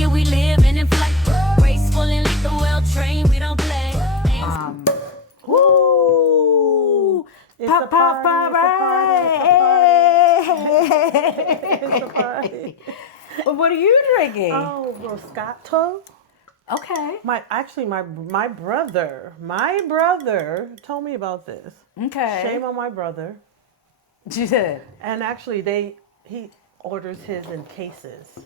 rocket, we living in flight. Graceful and lethal, well trained, we don't play. Woo! It's a party. It's a party. Well, what are you drinking? Oh, Roscato. Okay. My brother told me about this. Okay. Shame on my brother. She said. And actually, he orders his in cases.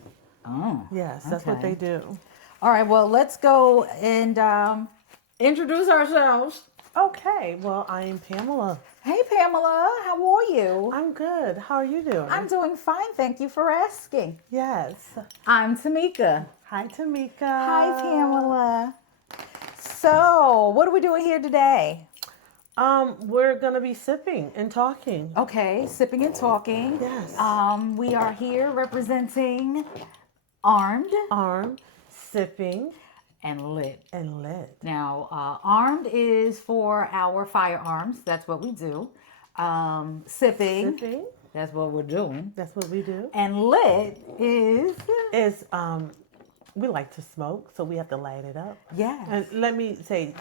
Oh. Yes, that's what okay. they do. All right. Well, let's go and introduce ourselves. Okay. Well, I am Pamela. Hey, Pamela. How are you? I'm good. How are you doing? I'm doing fine. Thank you for asking. Yes. I'm Tamika. Hi, Tamika. Hi, Pamela. So, what are we doing here today? We're gonna be sipping and talking. Okay, sipping and talking. Yes. We are here representing Armed Sipping and Lit. and lit. Now, Armed is for our firearms. That's what we do. Sipping. That's what we're doing. That's what we do. And Lit is We like to smoke, so we have to light it up. yes. And let me say,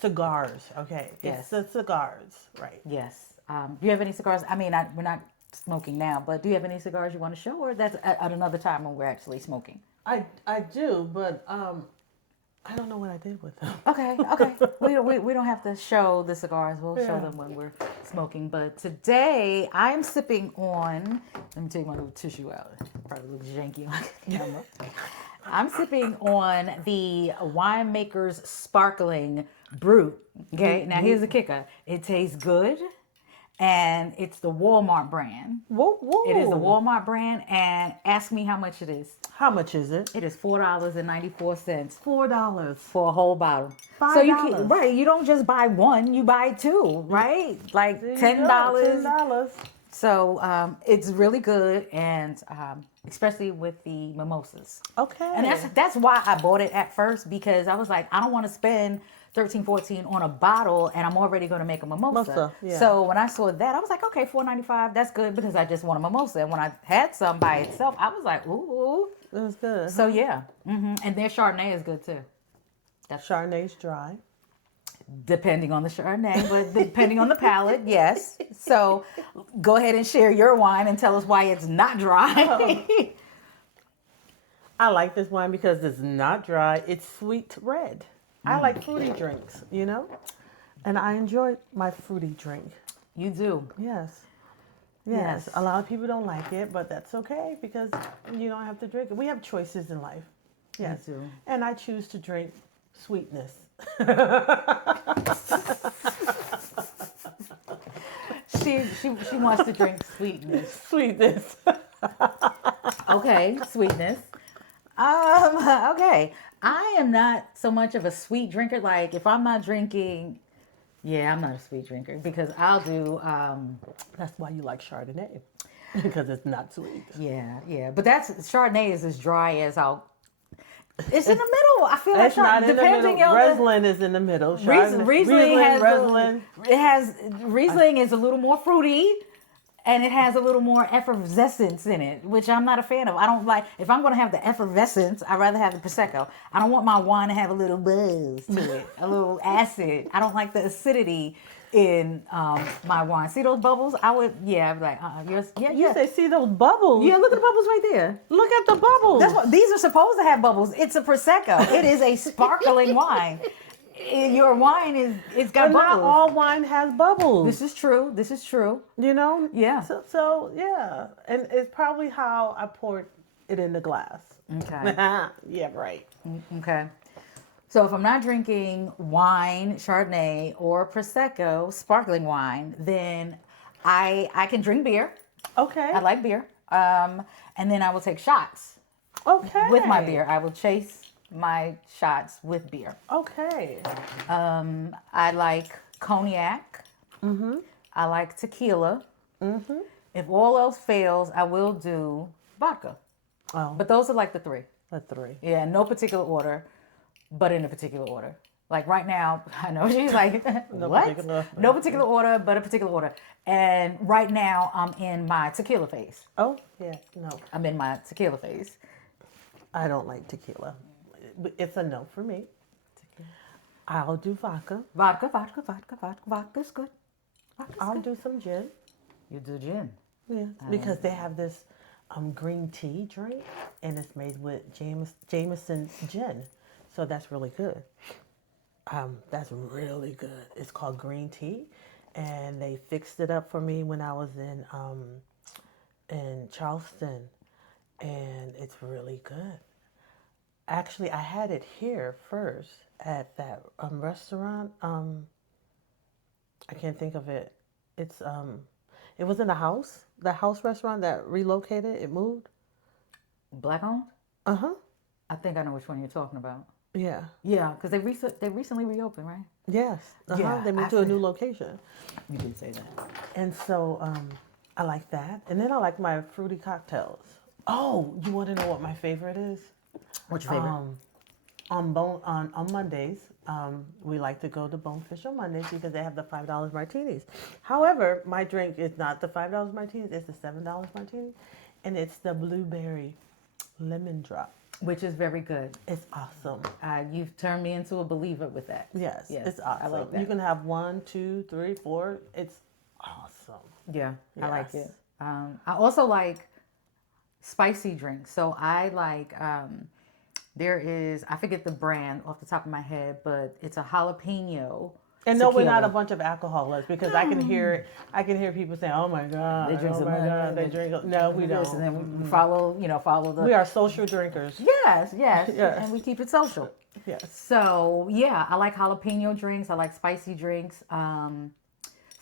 cigars. Okay. Yes. It's the cigars, right? Yes. Do you have any cigars? I mean, we're not smoking now, but do you have any cigars you want to show, or that's at another time when we're actually smoking? I do, but I don't know what I did with them. Okay. we don't have to show the cigars. We'll show them when we're smoking. But today I'm sipping on. Let me take my little tissue out. It probably looks janky on the camera. I'm sipping on the Winemakers Sparkling Brut. Okay. Now here's the kicker. It tastes good. And it's the Walmart brand. Whoa. It is the Walmart brand, and ask me how much it is. How much is it? It is $4.94 $4. for a whole bottle. $5. So you don't just buy one, you buy two, right? Like $10. $10. So it's really good, and especially with the mimosas. Okay. And that's why I bought it at first, because I was like, I don't want to spend $13, $14 on a bottle, and I'm already going to make a mimosa. Yeah. So when I saw that, I was like, okay, $4.95, that's good, because I just want a mimosa. And when I had some by itself, I was like, ooh. It was good. So yeah, and their Chardonnay is good too. Chardonnay's dry. Depending on the Chardonnay, but depending on the palate, yes. So go ahead and share your wine and tell us why it's not dry. I like this wine because it's not dry. It's sweet red. I like fruity drinks, and I enjoy my fruity drink. You do. Yes. Yes. A lot of people don't like it, but that's okay because you don't have to drink it. We have choices in life. Yes. You do. And I choose to drink sweetness. She wants to drink sweetness. Sweetness. Okay, sweetness. Okay. I am not so much of a sweet drinker. Like if I'm not drinking, I'm not a sweet drinker, because I'll do That's why you like Chardonnay, because it's not sweet. Yeah. But Chardonnay is as dry as it's in the middle. I feel like It's not in the middle. Riesling is in the middle. Riesling is a little more fruity, and it has a little more effervescence in it, which I'm not a fan of. I don't like, if I'm going to have the effervescence, I'd rather have the Prosecco. I don't want my wine to have a little buzz to it, a little acid. I don't like the acidity in my wine. See those bubbles? I'd be like, You say, see those bubbles? Yeah, look at the bubbles right there. Look at the bubbles. That's what these are supposed to have bubbles. It's a Prosecco. It is a sparkling wine. Your wine it's got but bubbles. Not all wine has bubbles. This is true. Yeah. So yeah, and it's probably how I poured it in the glass. Okay. Yeah, right. Okay. So if I'm not drinking wine, Chardonnay, or Prosecco, sparkling wine, then I can drink beer. Okay. I like beer. And then I will take shots. Okay. With my beer. I will chase my shots with beer. Okay. I like cognac. Mm-hmm. I like tequila. Mm-hmm. If all else fails, I will do vodka. Oh. But those are like the three. The three. Yeah, no particular order, but in a particular order. Like right now, I know she's like, what? No particular order, but a particular order. And right now, I'm in my tequila phase. Oh, yeah, no. I'm in my tequila phase. I don't like tequila. It's a no for me. I'll do vodka. Vodka's good. I'll do some gin. You do gin. Yeah, because they have this green tea drink, and it's made with Jameson gin, so that's really good. That's really good. It's called green tea, and they fixed it up for me when I was in Charleston, and it's really good. Actually, I had it here first at that restaurant. I can't think of it. It's it was in the house restaurant that relocated. It moved. Black owned? Uh-huh. I think I know which one you're talking about. Yeah. Yeah, because they recently reopened, right? Yes. Uh-huh. Yeah, They moved to a new location. You did say that. And so I like that. And then I like my fruity cocktails. Oh, you want to know what my favorite is? What's your favorite? On Mondays, we like to go to Bonefish on Mondays because they have the $5 martinis. However, my drink is not the $5 martinis, it's the $7 martini. And it's the blueberry lemon drop. Which is very good. It's awesome. You've turned me into a believer with that. Yes, it's awesome. I like that. You can have 1, 2, 3, 4. It's awesome. Yeah, I like Yes. it. I also like spicy drinks. So I like, there is, I forget the brand off the top of my head, but it's a jalapeno. And no, we're not a tequila. bunch of alcoholics because I can hear people saying, "Oh my God, They drink oh some my money, God, they drink." No, we this, don't. and then we follow the. We are social drinkers. Yes, Yes. and we keep it social. Yes. So yeah, I like jalapeno drinks. I like spicy drinks,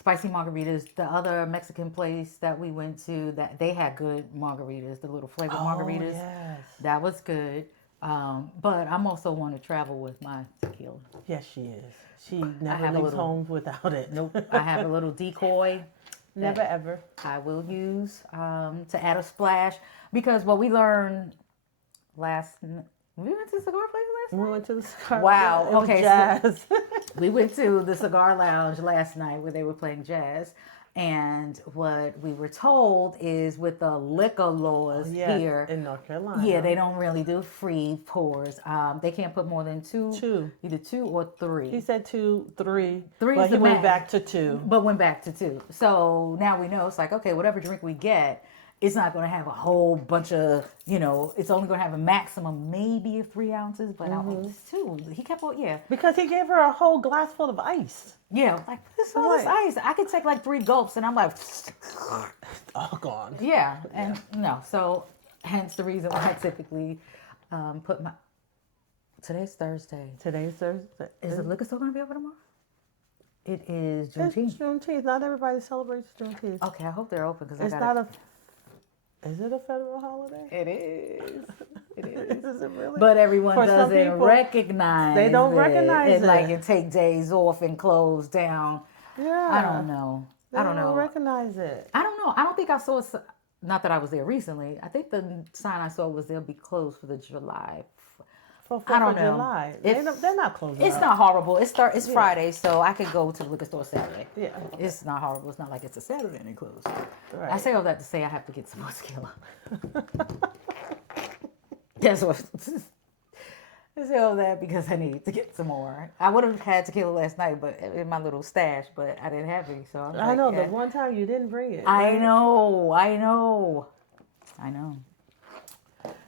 spicy margaritas. The other Mexican place that we went to, that they had good margaritas, the little flavored margaritas. Yes. That was good. But I'm also one to travel with my tequila. Yes, she is. She never have a leaves little- home without it. Nope. I have a little decoy. Never ever. I will use to add a splash, because what we learned we went to the cigar place last night. We went to the cigar. Wow, It was okay, so- jazz. We went to the cigar lounge last night where they were playing jazz, and what we were told is with the liquor laws Yes, here, in North Carolina. yeah, they don't really do free pours. They can't put more than two, either 2 or 3. He said 2, 3. Three but is he the went max. back to 2. But went back to 2. So now we know it's like, okay, whatever drink we get, it's not going to have a whole bunch of, it's only going to have a maximum maybe of 3 ounces, but it's 2. He kept on, Because he gave her a whole glass full of ice. like, this all this ice. I could take like 3 gulps and I'm like, All gone. yeah. And no, so hence the reason why I typically put my, today's Thursday. Today's Thursday. Is the liquor store going to be open tomorrow? It is It's Juneteenth. Juneteenth. Not everybody celebrates Juneteenth. Okay, I hope they're open because It's not a. Is it a federal holiday? It is. It is. Is it really? But everyone For some doesn't people, recognize they don't it. recognize and like it. you take days off and close down. Yeah. I don't know. They I don't know. recognize it. I don't know. I don't think I saw. Not that I was there recently. I think the sign I saw was they'll be closed for the July. For I don't know. July. It's- They're not closing. It's up. not horrible. It's Friday, so I could go to the liquor store Saturday. Yeah. It's not horrible. It's not like it's a Saturday and they close. Right. I say all that to say I have to get some more tequila. That's what. I say all that because I need to get some more. I would have had tequila last night, but in my little stash, but I didn't have any, so I was I like, know yeah. the one time you didn't bring it. I right? know.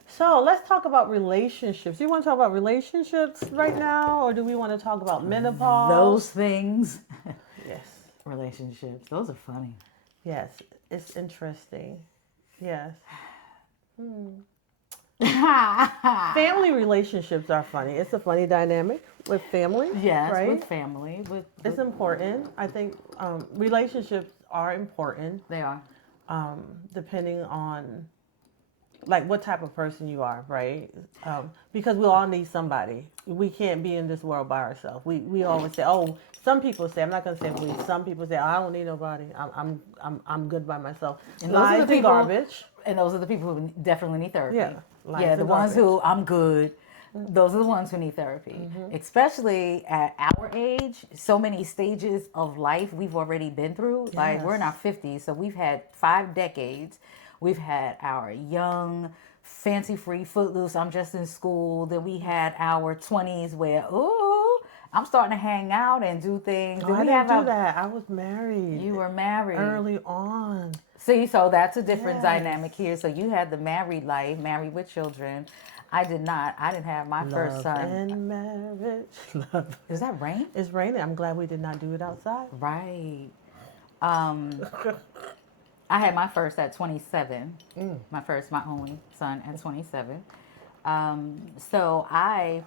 So let's talk about relationships. You want to talk about relationships right now, or do we want to talk about menopause? Those things. Yes. Relationships. Those are funny. Yes. It's interesting. Yes. Family relationships are funny. It's a funny dynamic with family. Yes, right? with family. It's important. I think relationships are important They are. depending on like what type of person you are, right? Because we all need somebody. We can't be in this world by ourselves. We always say, some people say, I'm not gonna say we. Some people say, I don't need nobody. I'm good by myself. And those are Lies the and people- garbage. And those are the people who definitely need therapy. Yeah, lies Yeah, the and ones garbage. who I'm good. Those are the ones who need therapy. Especially at our age, so many stages of life we've already been through. Like we're in our 50s, so we've had 5 decades We've had our young, fancy-free footloose, I'm just in school. Then we had our 20s where, ooh, I'm starting to hang out and do things. Oh, I didn't do that. I was married. You were married. Early on. See, so that's a different Yes. dynamic here. So you had the married life, married with children. I did not. I didn't have my first son. And marriage. Love. Is that rain? It's raining. I'm glad we did not do it outside. Right. I had my first at 27. My only son at 27. So I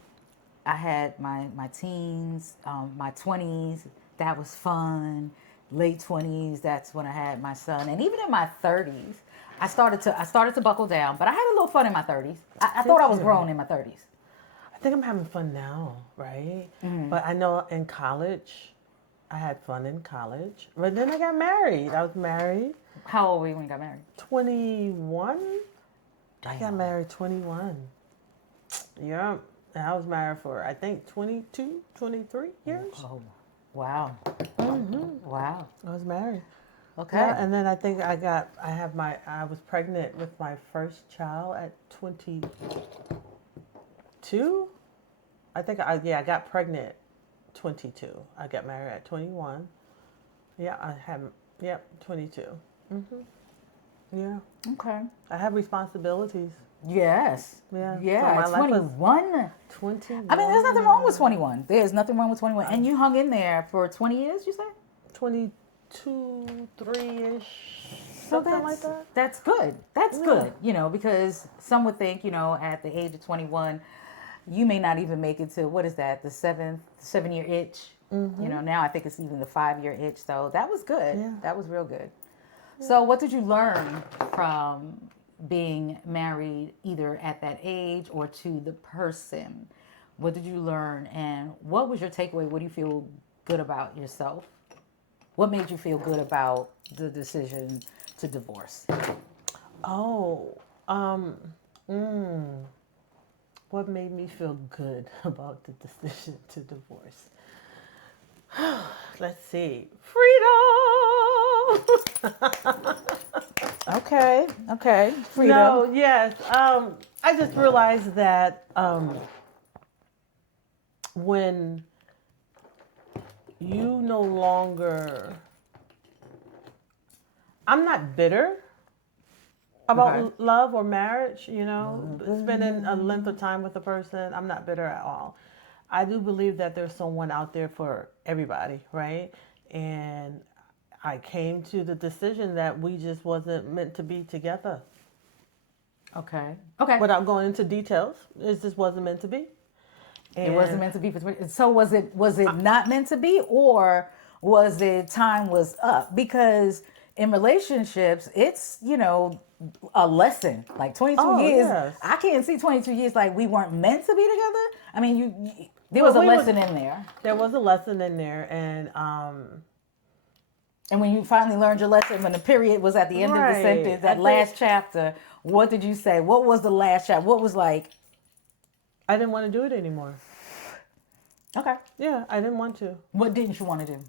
had my teens, my 20s. That was fun. Late 20s. That's when I had my son. And even in my 30s, I started to buckle down. But I had a little fun in my 30s. I thought I was grown in my 30s. I think I'm having fun now, right? But I know in college, I had fun in college. But then I got married. I was married. How old were you when you got married? 21. I got married 21. Yeah. And I was married for, I think, 22, 23 years. Oh, wow. Wow. I was married. Okay. Yeah, and then I think I was pregnant with my first child at 22. I got pregnant 22. I got married at 21. Yeah, 22. Yeah. Okay. I have responsibilities. Yes. Yeah. Yeah. So my life was 21. 21. I mean, there's nothing wrong with 21. There's nothing wrong with 21. And you hung in there for 20 years, you said? 22, 3-ish. So Something like that. That's good. That's good, because some would think, at the age of 21, you may not even make it to, what is that, the 7-year itch. Now I think it's even the 5-year itch. So that was good. Yeah. That was real good. Yeah. So what did you learn from being married either at that age or to the person? What did you learn? And what was your takeaway? What do you feel good about yourself? What made you feel good about the decision to divorce? What made me feel good about the decision to divorce? Let's see. Freedom! Okay. Freedom. No, yes. I just realized that when you no longer... I'm not bitter about love or marriage, spending a length of time with a person. I'm not bitter at all. I do believe that there's someone out there for everybody, right? And I came to the decision that we just wasn't meant to be together. Okay. Without going into details, it just wasn't meant to be. And it wasn't meant to be for 20. So was it not meant to be, or was it time was up? Because in relationships, it's, a lesson. Like 22 years. Yes. I can't see 22 years like we weren't meant to be together. I mean, there was a lesson in there. There was a lesson in there. And when you finally learned your lesson, when the period was at the end of the sentence, that last chapter, what did you say? What was the last chapter? What was like? I didn't want to do it anymore. Okay. Yeah, I didn't want to. What didn't you want to do?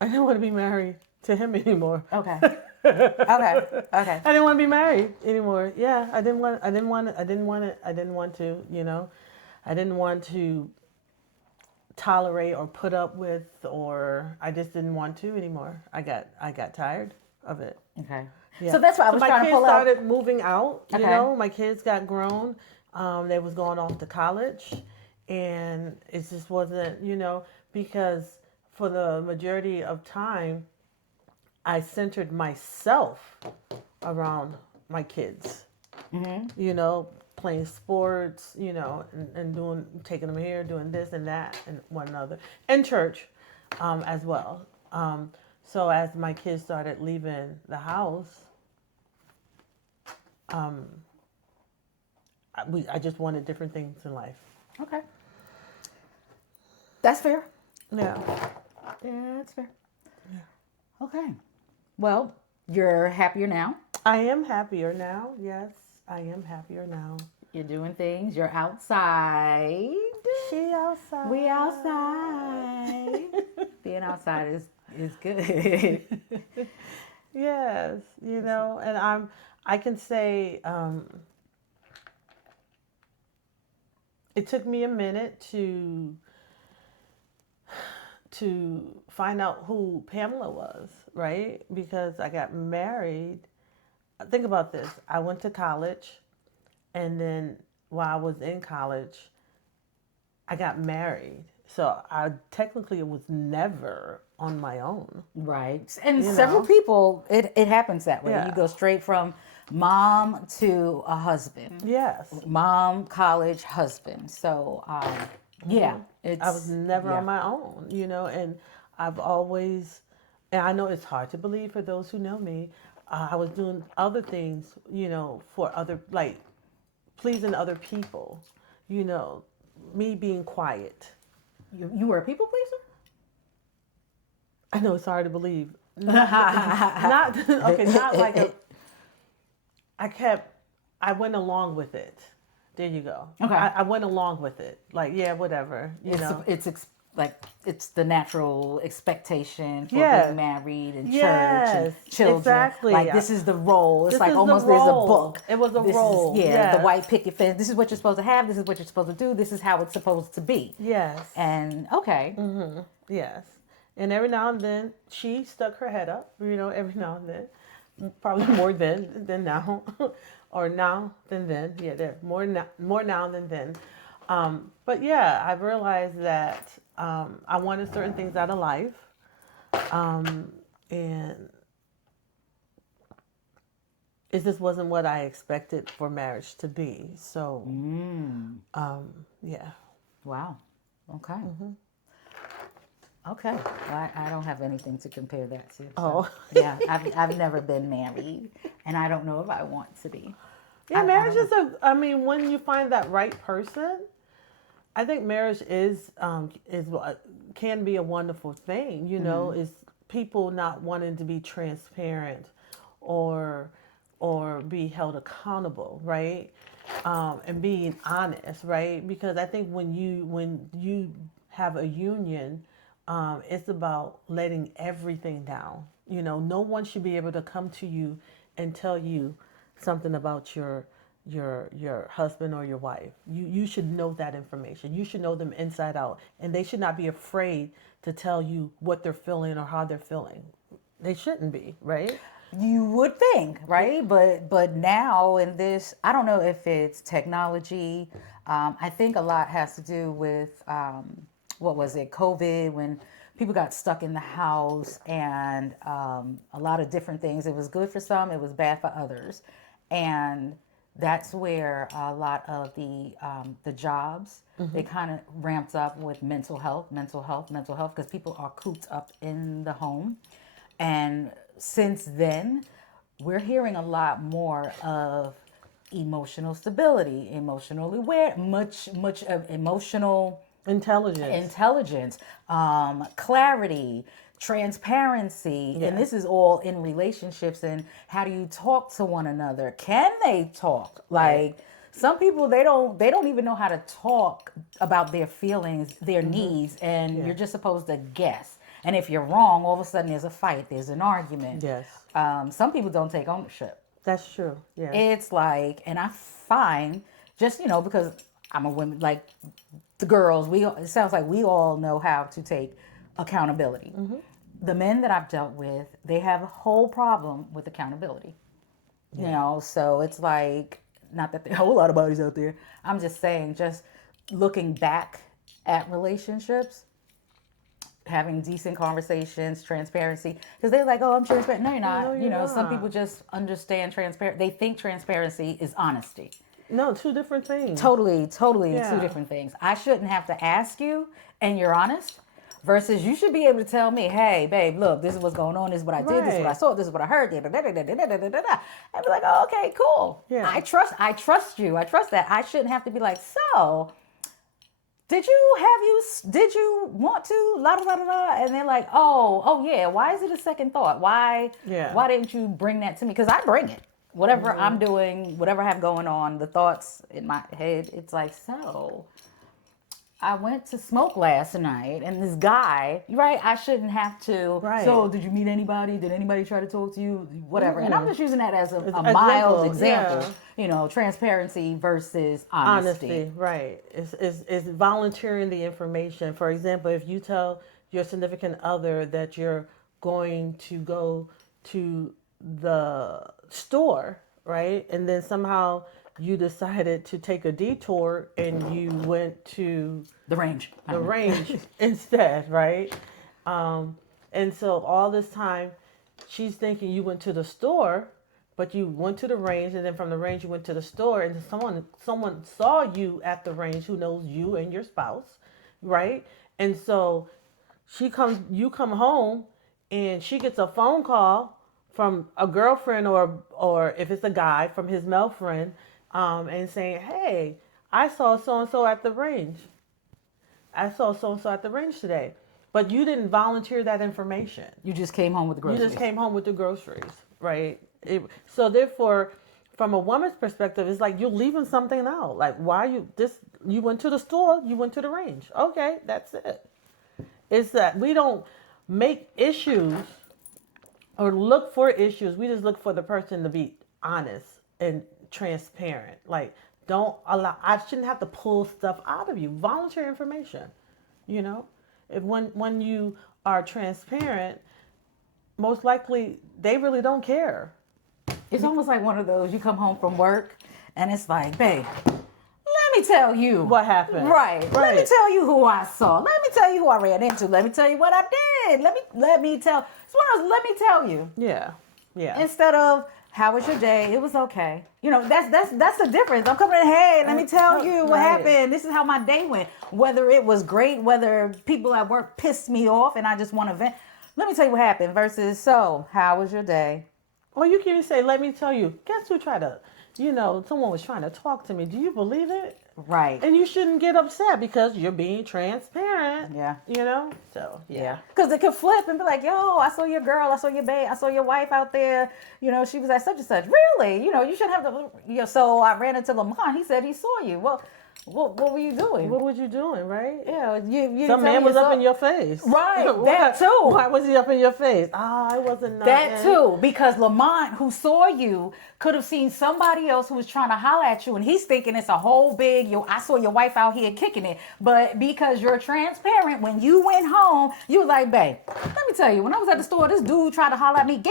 I didn't want to be married to him anymore. Okay. Okay. I didn't want to be married anymore. Yeah, I didn't want to, I didn't want to tolerate or put up with, or I just didn't want to anymore. I got tired of it. Okay. Yeah. So that's why I was trying to pull out. My kids started moving out, my kids got grown. They was going off to college, and it just wasn't, because for the majority of time, I centered myself around my kids, playing sports, and taking them here, doing this and that and one another, and church as well. So as my kids started leaving the house, I just wanted different things in life. Okay. That's fair. Yeah. Yeah, that's fair. Yeah. Okay. Well, you're happier now. I am happier now. Yes, I am happier now. You're doing things. You're outside. She outside. We outside. Being outside is good. Yes, and I can say it took me a minute to find out who Pamela was, right? Because I got married. Think about this. I went to college, and then while I was in college, I got married. So I technically was never on my own. Right. And You several know? people, it happens that way. You Yeah. go straight from mom to a husband. Yes. Mom, college, husband. So, yeah, I was it's, never yeah. on my own, and I've always, and I know it's hard to believe for those who know me, I was doing other things, for other, like pleasing other people, you know, me being quiet. You were a people pleaser? I know it's hard to believe. Not okay, not like I went along with it. There you go. Okay. I went along with it. Like, yeah, whatever, Like it's the natural expectation for Yeah. being married and church Yes, and children. exactly. Like this is the role. It's This like is the almost there's a role. book. It was a This role. Is, Yes. the white picket fence. This is what you're supposed to have. This is what you're supposed to do. This is how it's supposed to be. Yes. And okay. Yes. And every now and then she stuck her head up, every now and then. Probably more then than now. Or now than then. Yeah, there. More now than then. But yeah, I've realized that I wanted certain things out of life. And it just wasn't what I expected for marriage to be. So, yeah. Wow. Okay. Okay. Well, I don't have anything to compare that to. So, Oh. yeah. I've never been married, and I don't know if I want to be. Yeah, marriage is when you find that right person, I think marriage is can be a wonderful thing. Is people not wanting to be transparent or be held accountable, right? And being honest, right? Because I think when you have a union, it's about letting everything down. No one should be able to come to you and tell you something about your husband or your wife. You should know that information. You should know them inside out, and they should not be afraid to tell you what they're feeling or how they're feeling. They shouldn't be, right? You would think, right? But now in this, I don't know if it's technology. I think a lot has to do with what was it, COVID, when people got stuck in the house, and a lot of different things. It was good for some, it was bad for others, and that's where a lot of the jobs they kind of ramped up with mental health, because people are cooped up in the home. And since then, we're hearing a lot more of emotional stability, emotional aware, much of emotional intelligence, clarity, transparency, and this is all in relationships. And how do you talk to one another? Can they talk? Like some people, they don't even know how to talk about their feelings, their needs, and you're just supposed to guess. And if you're wrong, all of a sudden there's a fight, there's an argument. Yes. Some people don't take ownership. That's true. Yeah. It's like, and I find just, because I'm a woman, like the girls, it sounds like we all know how to take accountability. The men that I've dealt with, they have a whole problem with accountability. So it's like, not that there are a whole lot of bodies out there. I'm just saying, just looking back at relationships, having decent conversations, transparency, because they're like, oh, I'm transparent. No, you're not. No, you're Some not. people just understand transparent. They think transparency is honesty. No, two different things. Totally Yeah. two different things. I shouldn't have to ask you and you're honest, versus you should be able to tell me, hey, babe, look, this is what's going on. This is what I did. This is what I Right. saw. This is what I heard. And be like, oh, okay, cool. Yeah. I trust you. I trust that. I shouldn't have to be like, so did you want to la da la da da? And they're like, oh yeah. Why is it a second thought? Why didn't you bring that to me? Because I bring it. Whatever I'm doing, whatever I have going on, the thoughts in my head, it's like, so I went to smoke last night, and this guy, right? I shouldn't have to. Right. So, did you meet anybody? Did anybody try to talk to you? Whatever. And I'm just using that as a Example, mild example. yeah. You know, transparency versus honesty. Right. It's volunteering the information. For example, if you tell your significant other that you're going to go to the store, right? And then somehow you decided to take a detour and you went to The range. instead, right? And so all this time she's thinking you went to the store, but you went to the range, and then from the range you went to the store, and someone saw you at the range who knows you and your spouse, right? And so you come home, and she gets a phone call from a girlfriend or if it's a guy from his male friend, and saying, "Hey, I saw so and so at the range. I saw so and so at the range today." But you didn't volunteer that information. You just came home with the groceries. You just came home with the groceries, right? So therefore, from a woman's perspective, it's like you're leaving something out. Like, why you went to the store, you went to the range. Okay, that's it. It's that we don't make issues or look for issues. We just look for the person to be honest and transparent. Like, I shouldn't have to pull stuff out of you. Volunteer information, you know? If when you are transparent, most likely they really don't care. It's almost like one of those, you come home from work and it's like, babe, let me tell you What happened. Right. Let me tell you who I saw. Let me tell you who I ran into. Let me tell you what I did. Let me tell. It's one of those, let me tell you. Yeah. Instead of, how was your day? It was okay. You know, that's the difference. I'm coming in, hey, let me tell you what happened. This is how my day went. Whether it was great, whether people at work pissed me off and I just want to vent. Let me tell you what happened versus, so, how was your day? Or you can even say, let me tell you, guess who tried to, someone was trying to talk to me. Do you believe it? Right. And you shouldn't get upset because you're being transparent. Yeah. So, yeah. Because they could flip and be like, yo, I saw your girl, I saw your babe, I saw your wife out there. She was at such and such. Really? You shouldn't have to. So I ran into Lamont. He said he saw you. Well, what were you doing? What was you doing, right? Yeah, you Some man was up in your face. Right, that too. Why was he up in your face? I wasn't. That too, because Lamont, who saw you, could have seen somebody else who was trying to holler at you, and he's thinking it's a whole big, I saw your wife out here kicking it. But because you're transparent, when you went home, you was like, babe, let me tell you, when I was at the store, this dude tried to holler at me.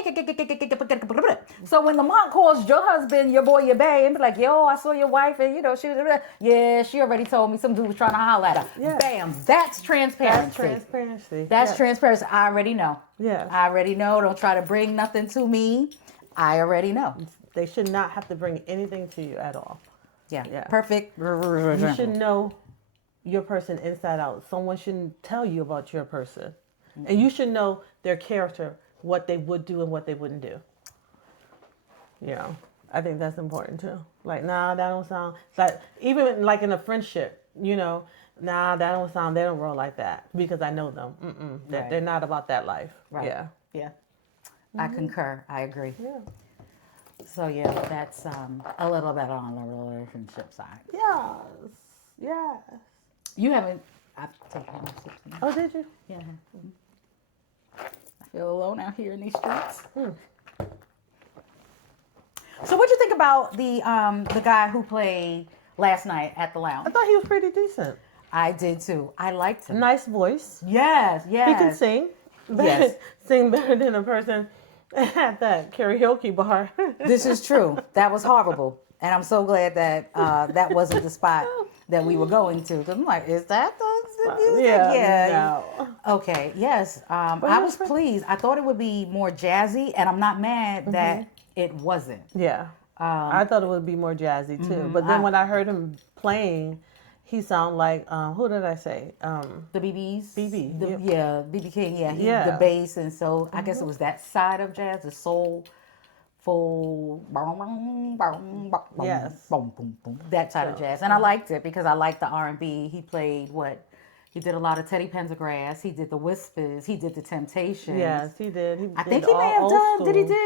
So when Lamont calls your husband, your boy, your bae, and be like, yo, I saw your wife, and she was, yeah, she already told me some dude was trying to holler at her. Yeah. Bam, that's transparency. That's transparency. I already know. Yes. I already know. Don't try to bring nothing to me. I already know. They should not have to bring anything to you at all. Yeah. Yeah. Perfect. You should know your person inside out. Someone shouldn't tell you about your person. Mm-hmm. And you should know their character, what they would do and what they wouldn't do. I think that's important too. Like, nah, that don't sound like, even like in a friendship, nah, that don't sound, they don't roll like that because I know them. Right. They're not about that life. Right. Yeah. I concur. I agree. Yeah. So that's a little bit on the relationship side. Yes. You haven't. I've taken my sips now. Oh, did you? Yeah. I feel alone out here in these streets. So what'd you think about the guy who played last night at the lounge? I thought he was pretty decent. I did too. I liked him. Nice voice. Yes. He can sing. Yes. Sing better than a person at that karaoke bar. This is true. That was horrible. And I'm so glad that that wasn't the spot that we were going to. Because I'm like, is that the music? Yeah. No. Okay. Yes. I was pleased. I thought it would be more jazzy. And I'm not mad that it wasn't. Yeah. I thought it would be more jazzy too. But then when I heard him playing, he sounded like, who did I say? The BBs? BB. BB King. Yeah. The bass. And so I guess it was that side of jazz, the soul. Yes. That side of jazz. And I liked it because I liked the R&B. He played he did a lot of Teddy Pendergrass. He did the Whispers. He did the Temptations. Yes, he did. I think he may have done, he did,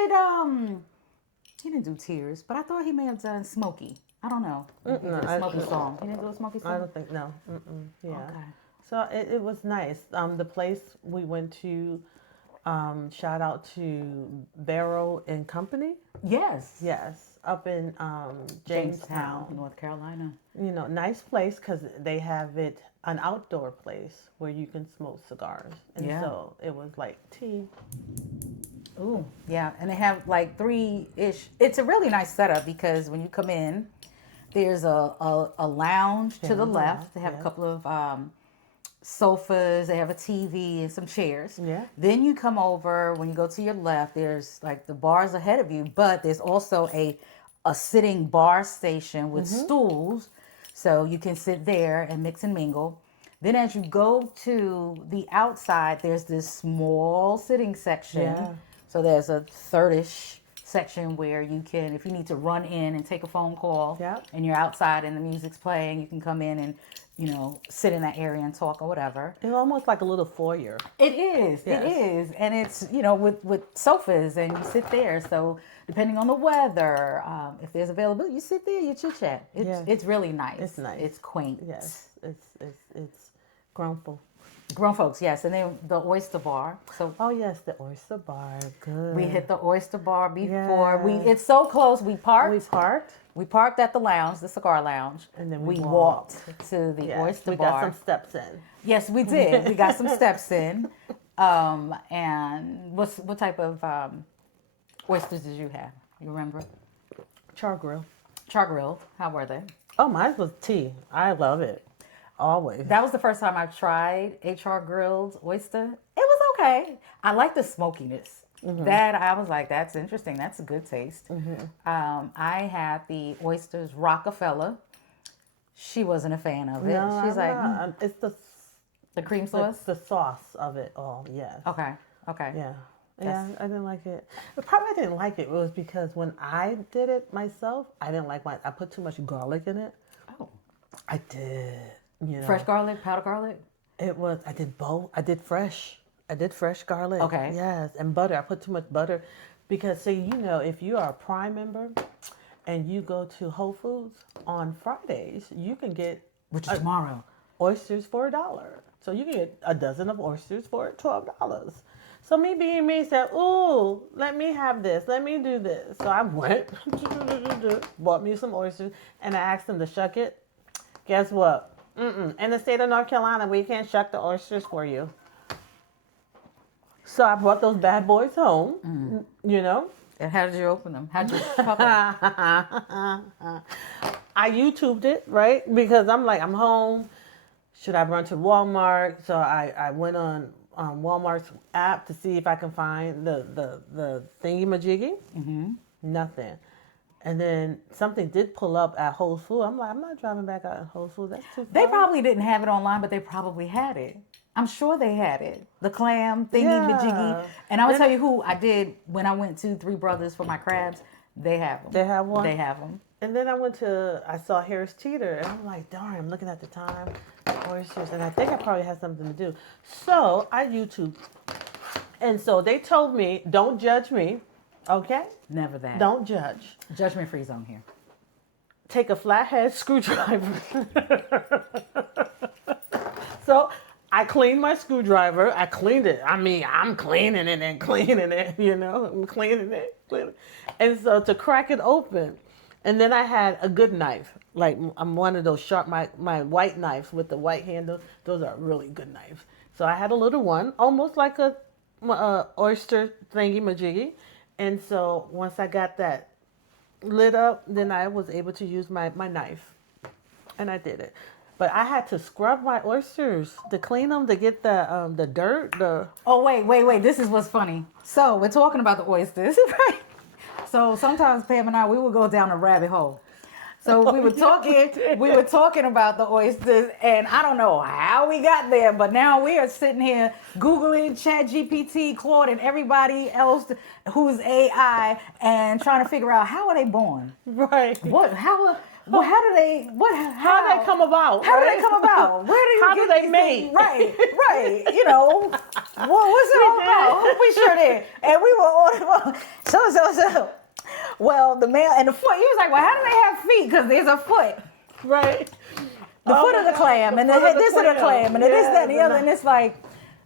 he didn't do Tears, but I thought he may have done Smokey. I don't know. He did a smoky song. He didn't do a smoky song? I don't think, no. Yeah. Okay. So it was nice. The place we went to, shout out to Barrow and Company. Yes. Yes, up in Jamestown. North Carolina. You know, nice place because they have an outdoor place where you can smoke cigars. And so it was like tea. Ooh, yeah. And they have like 3-ish. It's a really nice setup because when you come in, there's a lounge to the left. They have a couple of sofas. They have a TV and some chairs. Yeah. Then you come over, when you go to your left, there's like the bars ahead of you, but there's also a sitting bar station with stools. So you can sit there and mix and mingle. Then as you go to the outside, there's this small sitting section. Yeah. So there's a third-ish section where you can, if you need to run in and take a phone call, and you're outside and the music's playing, you can come in and, you know, sit in that area and talk or whatever. It's almost like a little foyer. It is. Yes. It is. And it's, you know, with sofas and you sit there. So depending on the weather, if there's availability, you sit there, you chit chat. It's really nice. It's nice. It's quaint. Yes. It's grownful. Grown folks, yes. And then the oyster bar. So Oh yes, the oyster bar. Good. we hit the oyster bar before. Yeah. It's so close. We parked. We parked. We parked at the lounge, the cigar lounge. And then we we walked walked. to the Yes, oyster we bar. got some steps in. Yes, we did. We got some steps in. And what type of oysters did you have? You remember? Char grill. Char grill. How were they? Oh, mine was tea. I love it. Always. That was the first time I've tried a char grilled oyster. It was okay. I like the smokiness. That I was like, that's interesting. That's a good taste. I had the oysters Rockefeller. She wasn't a fan of it. No, She's like, it's the cream sauce. the sauce of it all. Yes. Okay. Yeah. Yeah, I didn't like it. But probably I didn't like it was because when I did it myself, I didn't like I put too much garlic in it. Oh. I did. You know. Fresh garlic, powdered garlic. I did both. I did fresh garlic. Okay. Yes, and butter. I put too much butter because, so you know, if you are a Prime member and you go to Whole Foods on Fridays, you can get Which is tomorrow. oysters for $1. So you can get a dozen of oysters for $12. So me being me said, ooh, let me have this. Let me do this. So I went, bought me some oysters, and I asked them to shuck it. Guess what? In the state of North Carolina, we can't shuck the oysters for you. So I brought those bad boys home, you know. And how did you open them? How did you shuck them? I YouTubed it, right? Because I'm like, I'm home. Should I run to Walmart? So I went on Walmart's app to see if I can find the thingy-majiggy. Nothing. And then something did pull up at Whole Foods. I'm like, I'm not driving back out at Whole Foods. That's too far. They probably didn't have it online, but they probably had it. I'm sure they had it. The clam thingy-majiggy. And I'm going to tell you who I did when I went to Three Brothers for my crabs. They have them. They have one? They have them. And then I saw Harris Teeter, and I'm like, darn, I'm looking at the time, oysters, and I think I probably had something to do. So I YouTubed. And so they told me, don't judge me, okay? Never that. Don't judge. Judgment free zone here. Take a flathead screwdriver. So I cleaned my screwdriver. I cleaned it. I mean, I'm cleaning it and cleaning it, you know. I'm cleaning it. And so to crack it open, and then I had a good knife. Like, I'm one of those sharp, my white knives with the white handle. Those are really good knives. So I had a little one, almost like a oyster thingy-majiggy. And so once I got that lit up, then I was able to use my knife. And I did it. But I had to scrub my oysters to clean them, to get the dirt. Oh, wait. This is what's funny. So we're talking about the oysters, right? So sometimes Pam and I, we would go down a rabbit hole. So we were talking about the oysters, and I don't know how we got there, but now we are sitting here Googling ChatGPT, Claude, and everybody else who's AI, and trying to figure out how are they born? Right. How do they come about? How do they come about? Where do you how get do they these mate? things? Right. You know, what's it all about? We sure did. And we were on so. Well, the man and the foot. He was like, well, how do they have feet? Because there's a foot. Right. The foot of the clam, and the this of the clam, and this, that, and the other. And it's like,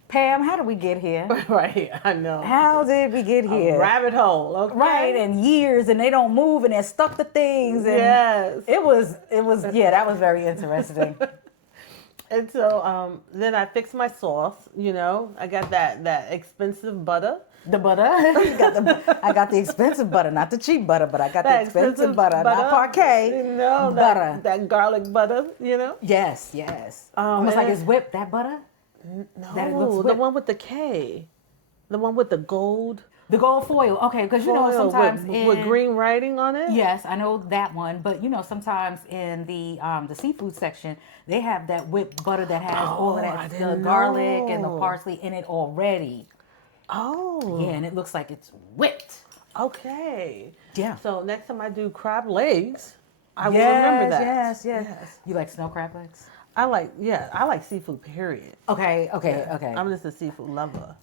Pam, how did we get here? Right, I know. How did we get here? A rabbit hole, okay? Right, and years, and they don't move, and they're stuck to things. And yes. It was, yeah, that was very interesting. And so then I fixed my sauce, you know. I got that expensive butter. The butter. I got the expensive butter, not the cheap butter, but I got the expensive butter, not parquet. No, butter. That garlic butter, you know. Yes. Almost like it's whipped, that butter? No, That it looks the whipped. one with the K. The one with the gold. The gold foil. Okay, because you know sometimes with green writing on it. Yes, I know that one, but you know sometimes in the seafood section they have that whipped butter that has all of that the garlic and the parsley in it already. Oh. Yeah, and it looks like it's whipped. Okay. Yeah. So next time I do crab legs, I will remember that. Yes. You like snow crab legs? I like seafood, period. Okay. I'm just a seafood lover.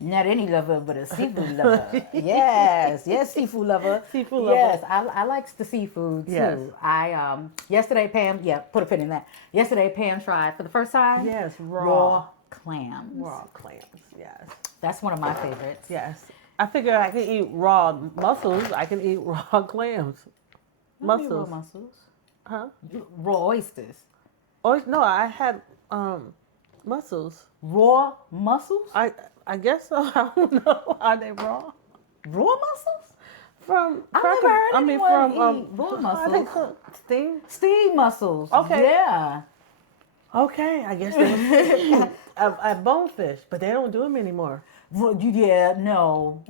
Not any lover, but a seafood lover. Yes, seafood lover. Seafood lover. Yes, I like the seafood too. Yes. I yesterday Pam, put a pin in that. Yesterday Pam tried for the first time. Yes, raw clams. Raw clams. Yes. That's one of my favorites. Yes. I figure I can eat raw mussels. I can eat raw clams. Raw mussels. Huh? Raw oysters. Oh no, I had mussels. Raw mussels? I guess so. I don't know. Are they raw? Raw mussels? From I've never heard anyone eat raw are they mussels. called steam? Steam mussels. Okay. Yeah. Okay, I guess they were at bonefish, but they don't do them anymore. Yeah, no,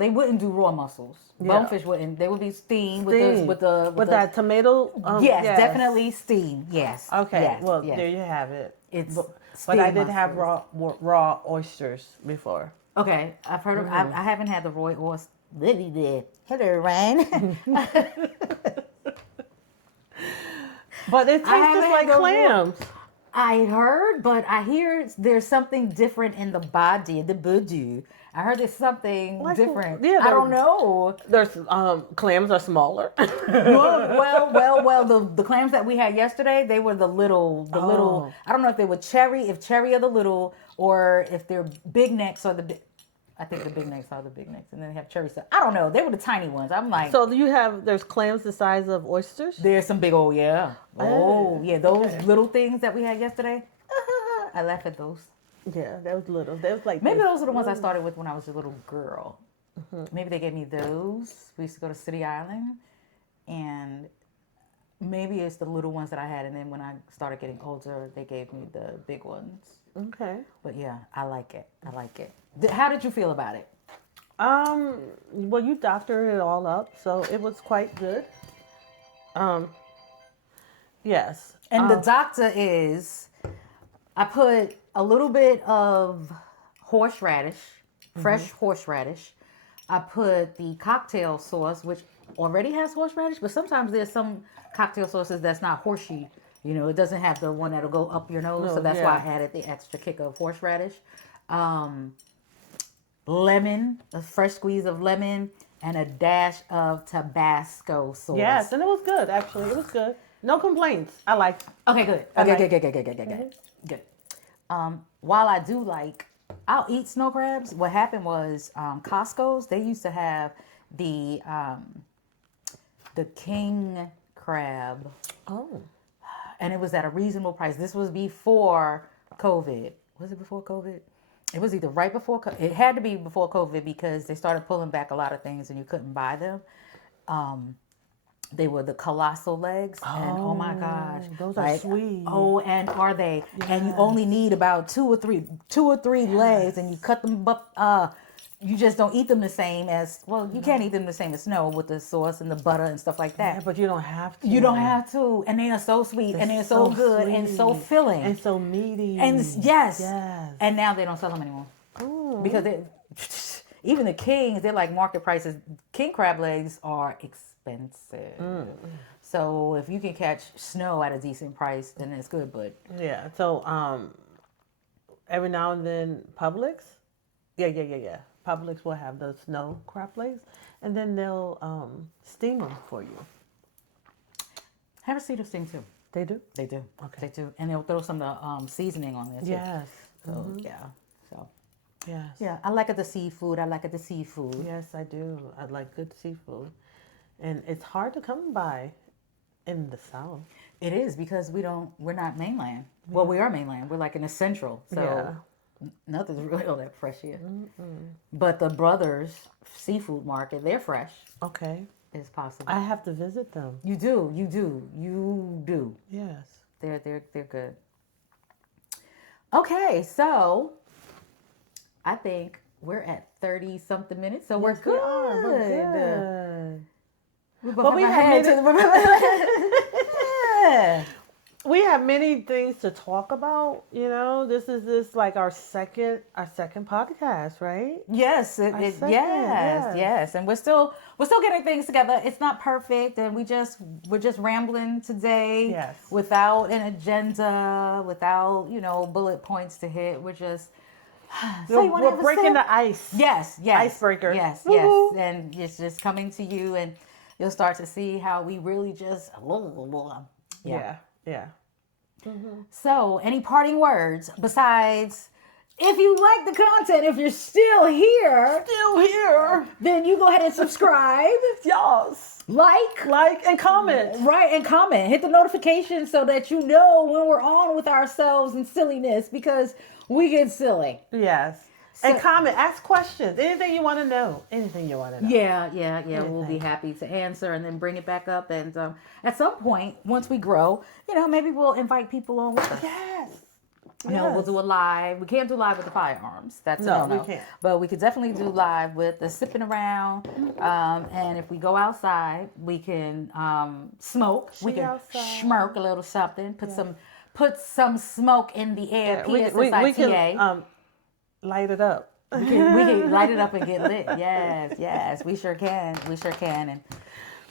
they wouldn't do raw mussels. Yeah. Bonefish wouldn't. They would be steamed with that tomato. Yes, definitely steamed. Yes. Okay, yes, well yes. there you have it. It's but I steamed did have mussels. raw oysters before. Okay, I've heard of. I haven't had the raw oyster. Lily did. Hello, Ryan. But it tastes just like clams. I heard, but I hear there's something different in the body, the budu. I heard there's something different. Yeah, I don't know. There's clams are smaller. well. The clams that we had yesterday, they were the little. I don't know if they were if cherry are the little, or if they're big necks or the big. I think the big necks are the big necks, and then they have cherry stuff. I don't know. They were the tiny ones. I'm like. So there's clams the size of oysters? There's some big old, yeah. Oh, yeah. Those little things that we had yesterday. I laugh at those. Yeah, that was little. That was like maybe those are the ones I started with when I was a little girl. Mm-hmm. Maybe they gave me those. We used to go to City Island, and maybe it's the little ones that I had. And then when I started getting older, they gave me the big ones. Okay. But yeah, I like it. How did you feel about it? Well, you doctored it all up, so it was quite good. Yes. And the doctor is, I put a little bit of horseradish, fresh horseradish. I put the cocktail sauce, which already has horseradish, but sometimes there's some cocktail sauces that's not horsey. You know, it doesn't have the one that'll go up your nose, so that's why I added the extra kick of horseradish. Lemon, a fresh squeeze of lemon, and a dash of Tabasco sauce. Yes, and it was good, actually. It was good. No complaints. I liked it. Okay, good. Okay, good. While I do I'll eat snow crabs. What happened was Costco's, they used to have the king crab. Oh. And it was at a reasonable price. This was before COVID. Was it before COVID? It was either right before COVID. It had to be before COVID because they started pulling back a lot of things and you couldn't buy them. They were the colossal legs. And oh my gosh. Those are sweet. Oh, and are they? Yes. And you only need about two or three legs and you cut them up. You just don't eat them the same as, you can't eat them the same as snow with the sauce and the butter and stuff like that. Yeah, but you don't have to. You don't have to. And they are so sweet and they're so good sweet. And so filling. And so meaty. And yes. And now they don't sell them anymore. Ooh. Because even the kings, they're like market prices. King crab legs are expensive. So if you can catch snow at a decent price, then it's good. But yeah, so every now and then Publix. Yeah. Publix will have the snow crab legs, and then they'll steam them for you. Have a Cedar steam too. They do? They do. Okay. They do. And they'll throw some seasoning on there too. Yes. So, yeah. So, Yes. yeah. I like it the seafood. Yes, I do. I like good seafood. And it's hard to come by in the South. It is because we're not mainland. Well, we are mainland. We're like in the central. So nothing's really all that fresh here. But the Brothers Seafood Market, they're fresh. Okay. It's possible. I have to visit them. You do. Yes. They're good. Okay, so I think we're at 30 something minutes, so we're Yes, good. we are. We're good. But we have many things to talk about. You know, this is like our second podcast, right? Yes, yes, and we're still getting things together. It's not perfect, and we're just rambling today. Yes. Without an agenda, without bullet points to hit. We're just We're breaking the ice. Yes. Icebreaker. Yes, Woo-hoo. and it's just coming to you, and you'll start to see how we really just Yeah. So, any parting words besides, if you like the content, if you're still here, then you go ahead and subscribe. Yes. Like and comment. Right, and comment. Hit the notification so that you know when we're on with ourselves and silliness, because we get silly. Yes. And comment, ask questions. Anything you want to know. Yeah. We'll be happy to answer and then bring it back up. And at some point, once we grow, maybe we'll invite people on with us. Yes. We'll do a live. We can't do live with the firearms. That's no, no. We can't. But we could definitely do live with the sipping around. And if we go outside, we can smoke. We can schmirk a little something. Put some smoke in the air. We can light it up. We can light it up and get lit. Yes, we sure can. And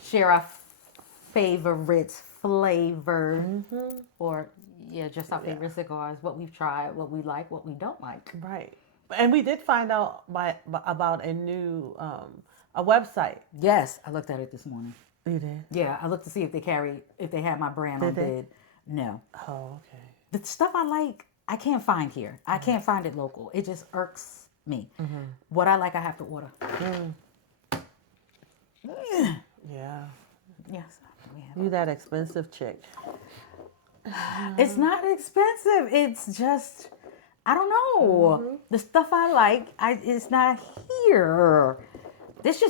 share our favorite flavors, or just our favorite cigars, what we've tried, what we like, what we don't like. Right. And we did find out about a new a website. Yes, I looked at it this morning. You did? Yeah, I looked to see if they had my brand on bid. No. Oh, okay. The stuff I like, I can't find here. I can't find it local. It just irks me. What I like, I have to order. Yeah. Yes. You that expensive chick. It's not expensive. It's just, I don't know. The stuff I like, it's not here.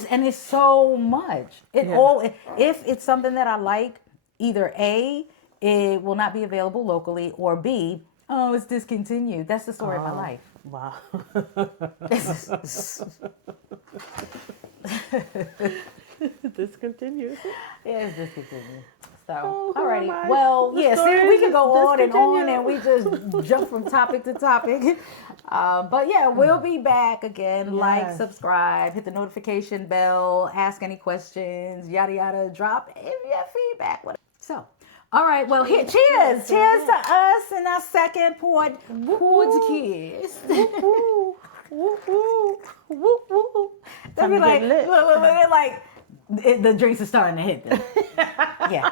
And it's so much. If it's something that I like, either A, it will not be available locally, or B, it's discontinued. That's the story of my life. Wow. Discontinued. Yeah, it's discontinued. So, Oh, alrighty. my. Well, The see, story we can is go on and on, discontinued. and we just jump from topic to topic. But yeah, we'll be back again. Like, Yes. subscribe, hit the notification bell, ask any questions, yada yada. Drop if you have feedback. Whatever. So, all right. Well, cheers to us and our second point. Woods kiss. They'll be like, look, the drinks are starting to hit them. Yeah.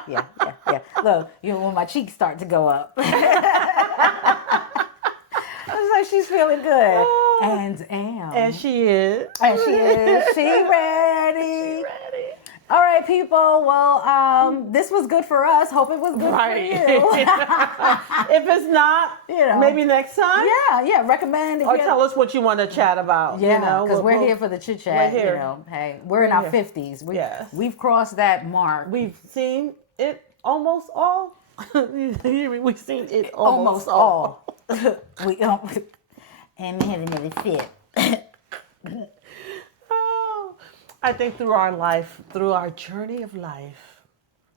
Look, when my cheeks start to go up. I was like, she's feeling good. And she is. She ready. All right, people. Well, this was good for us. Hope it was good for you. If it's not, maybe next time. Yeah. Recommend. Or tell us what you want to chat about. Yeah, because we're here for the chit chat. We're here. Hey, we're in our 50s. We've crossed that mark. We've seen it almost all. We've seen it Almost all. We don't. And we haven't never fit. I think through our journey of life,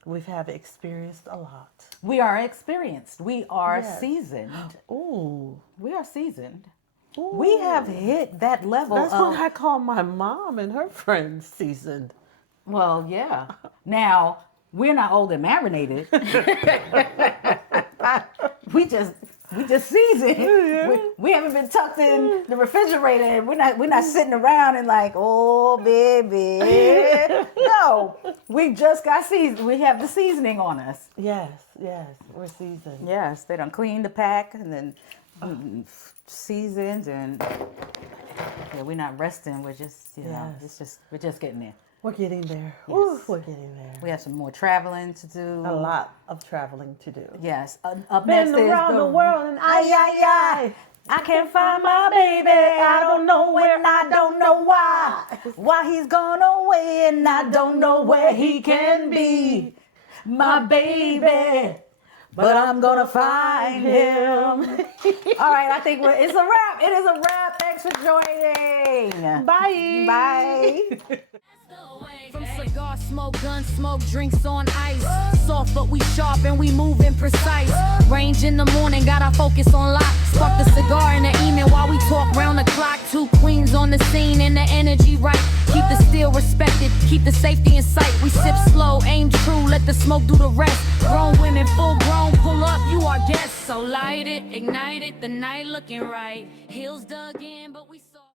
we have experienced a lot. We are experienced. We are Yes. seasoned. Ooh. We are seasoned. We have hit that level. That's what I call my mom and her friends seasoned. Well, yeah. Now, we're not old and marinated. We just We just seasoned. We haven't been tucked in the refrigerator. We're not sitting around and like, oh baby. No, we just got seasoned. We have the seasoning on us. Yes, we're seasoned. Yes, they done cleaned the pack and then seasoned, and yeah, we're not resting. We're just, we're just getting there. We're getting there. Yes. Ooh, we're getting there. We have some more traveling to do. A lot of traveling to do. Yes. Up Been next is around the world and I can't find my baby. I don't know when, I don't know why. Why he's gone away and I don't know where he can be. My baby. But I'm gonna find him. All right, I think it's a wrap. It is a wrap. Thanks for joining. Bye. Bye. From cigar smoke, gun smoke, drinks on ice. Soft but we sharp and we moving precise. Range in the morning, got our focus on lock. Spark the cigar in the evening while we talk round the clock. 2 queens on the scene and the energy right. Keep the steel respected, keep the safety in sight. We sip slow, aim true, let the smoke do the rest. Grown women, full grown, pull up, you are guests. So light it, ignite it, the night looking right. Heels dug in, but we